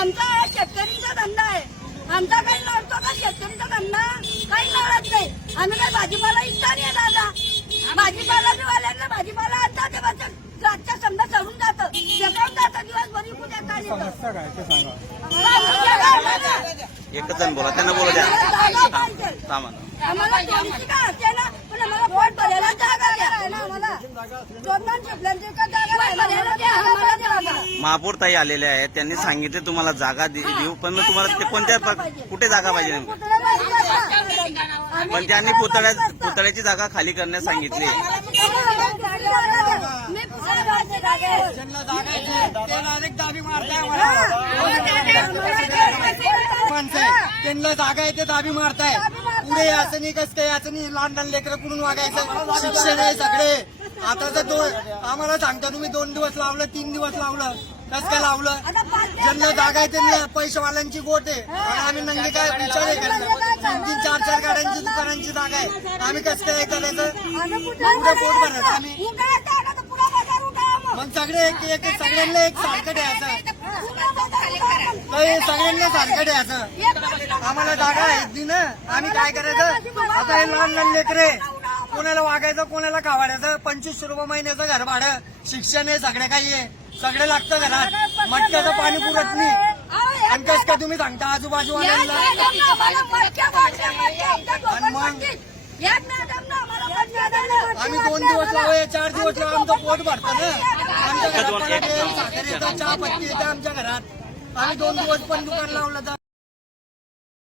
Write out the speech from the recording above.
आमचा शेतकरीचा धंदा आहे. आमचा काही नडतो का शेतकरीचा धंदा? काही नडत नाही. आम्ही काही भाजीपाला इच्छा नाही दादा. भाजीपाला वाल्यांना भाजीपाला आणतात ते बस रातच्या समजा चढून जातं, शेतावून जातं, दिवसभरी कुठे काय समस्या काय ते सांगा. एकच जण बोला, त्यांना बोलू द्या. थांबा. आम्हाला थोडीशी का असते ना, पण आम्हाला पोट भरायला जागा द्या ना. आम्हाला दोन शिपल्यांची का जागा भरायला द्या, आम्हाला जागा. महापौर ताई आलेले आहेत, त्यांनी सांगितले तुम्हाला जागा देऊ, पण मग तुम्हाला ते कोणत्या कुठे जागा पाहिजे नेमकं? पण त्यांनी पुतळ्याची जागा खाली करण्यास सांगितली. ज्यांना जागा आहे ते डायरेक्ट दाबी मारताय माणसं, त्यांना जागा आहे ते दाबी मारताय. पुढे याचं नाही, कसं काय याचं नाही, लहान लहान लेकरं कुठून वागायचं, शिक्षण आहे सगळे. आता तर आम्हाला सांगता तुम्ही 2 दिवस लावलं, 3 दिवस लावलं, कसं काय लावलं? ज्यांना जागा आहे त्यांना पैशावाल्यांची गोट आहे आणि आम्ही नंगे काय विचार आहे करायचा. 3-3, 4-4 गाड्यांची दुकानांची जागा आहे, आम्ही कसं काय करायचं? पुढे पोट भरायचं आम्ही. मग सगळे एक सगळ्यांना एक सारखं द्यायचं, सगळ्यांना सारखं द्यायचं. आम्हाला जागा आहे ना, आम्ही काय करायचं? आता हे लहान लहान लेकरे, कोणाला वागायचं, कोणाला खावाड्याचं. 2500 रुपये महिन्याचं घर भाडं, शिक्षण आहे, सगळे काही आहे, सगळे लागतं घरात. मटक्याचं पाणी पुरत नाही. आणि कसं काय तुम्ही सांगता आजूबाजूवाल्यांना? आणि मग आम्ही 2 दिवस लावूया, 4 दिवस लावू, आमचं पोट भरतं ना. आमच्या घरात साखर येतं, चहा पत्ती येतं आमच्या घरात. आम्ही 2 दिवस पण दुकान लावलं तर